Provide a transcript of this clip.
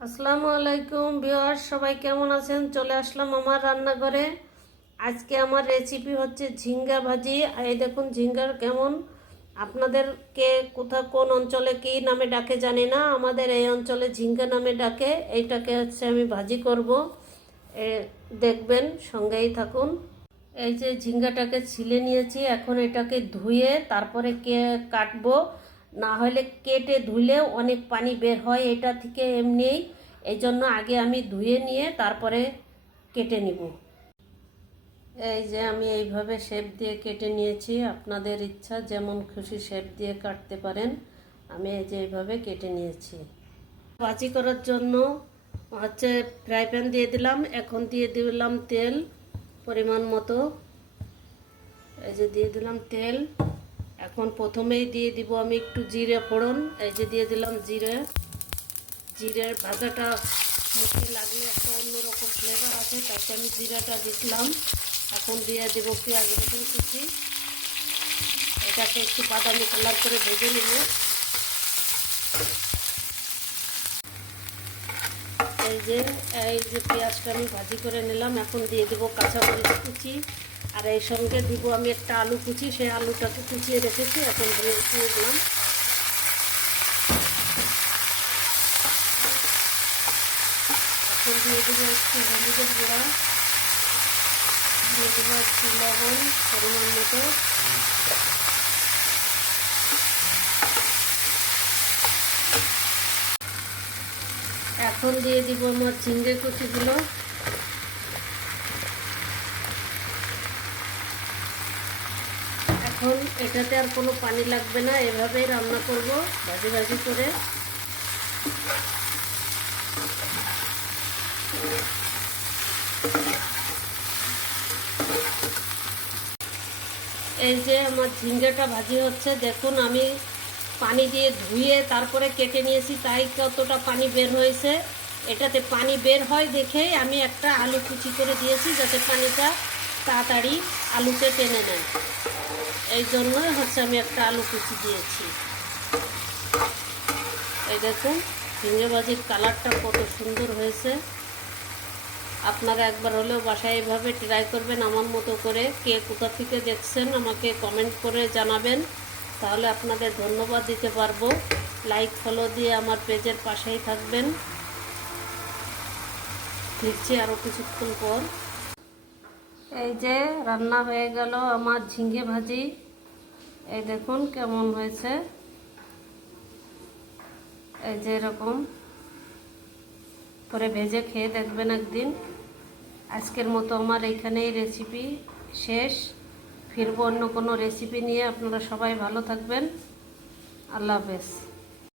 আসসালামু আলাইকুম ভিউয়ার সবাই কেমন আছেন? চলে আসলাম আমার রান্নাঘরে। আজকে আমার রেসিপি হচ্ছে ঝিঙ্গা ভাজি। এই দেখুন ঝিঙ্গার কেমন। আপনাদের কে কোথা কোন অঞ্চলে কী নামে ডাকে জানি না। আমাদের এই অঞ্চলে ঝিঙ্গা নামে ডাকে। এইটাকে হচ্ছে আমি ভাজি করব। এ, দেখবেন, সঙ্গেই থাকুন। এই যে ঝিঙ্গাটাকে ছিলে নিয়েছি, এখন এটাকে ধুয়ে তারপরে কে কাটবো? না হলে কেটে ধুলে অনেক পানি বের হয়, এটা থেকে এমনিই এই জন্য আগে আমি ধুয়ে নিয়ে তারপরে কেটে নিব। এই যে আমি এইভাবে শেপ দিয়ে কেটে নিয়েছি। আপনাদের ইচ্ছা যেমন খুশি শেপ দিয়ে কাটতে পারেন, আমি এই যে এইভাবে কেটে নিয়েছি। ভাজি করার জন্য হচ্ছে ফ্রাই প্যান দিয়ে দিলাম। এখন দিয়ে দিলাম তেল পরিমাণ মতো। এই যে দিয়ে দিলাম তেল। এখন প্রথমেই দিয়ে দিব আমি একটু জিরে ফোড়ন। এই যে দিয়ে দিলাম জিরে। জিরের ভাজাটা মুখে লাগলে একটা অন্যরকম ফ্লেভার আছে তাই আমি জিরাটা দিলাম এখন দিয়ে দেব পেঁয়াজ, রসুন, কুচি। এটাকে একটু বাদামি কালার করে ভেজে নেব। এই যে এই যে পেঁয়াজটা আমি ভাজি করে নিলাম, এখন দিয়ে দেবো কাঁচামরিচ কুচি। আর এই সঙ্গে দিব আমি একটা আলু কুচি সেই আলুটাকে কুচিয়ে রেখেছি, এখন দিয়ে দিলাম। এখন দিয়ে এখন দিয়ে দিব আমার ঝিঙ্গে কুচিগুলো। এখন এটাতে আর কোনো পানি লাগবে না, এভাবেই রান্না করব ভাজি ভাজি করে। এই যে আমার ঝিঙ্গাটা ভাজি হচ্ছে, দেখুন আমি পানি দিয়ে ধুয়ে তারপরে কেটে নিয়েছি, তাই কতটা পানি বের হয়েছে। এটাতে পানি বের হয় দেখেই আমি একটা আলু কুচি করে দিয়েছি, যাতে পানিটা তাড়াতাড়ি আলুতে টেনে নেয় এই জন্যই হচ্ছে আমি একটা আলু কুচি দিয়েছি। এই দেখুন, ঝিঙে ভাজির কালারটা কত সুন্দর হয়েছে। আপনারা একবার হলেও বাসায় এভাবে ট্রাই করবেন আমার মতো করে। কে কোথা থেকে দেখছেন আমাকে কমেন্ট করে জানাবেন। তাহলে আপনাদের ধন্যবাদ দিতে পারব। লাইক, ফলো দিয়ে আমার পেজের পাশেই থাকবেন। ফিরছি আরও কিছুক্ষণ পর। এই যে রান্না হয়ে গেল আমার ঝিঙ্গে ভাজি। এই দেখুন কেমন হয়েছে। এই যে এরকম। করে ভেজে খেয়ে দেখবেন একদিন। আজকের মতো আমার এইখানেই রেসিপি শেষ। ফিরবো অন্য কোনো রেসিপি নিয়ে। আপনারা সবাই ভালো থাকবেন। আল্লাহ হাফেজ।